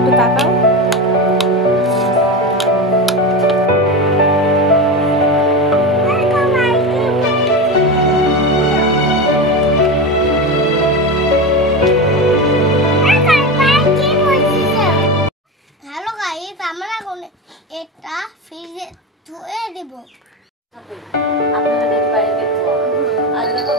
একটু তাকাও। Hello guys, আমরা এখন এটা ফ্রিজে ধুয়ে দেব। আপনাদের বাইরে দেখো আর এটা তো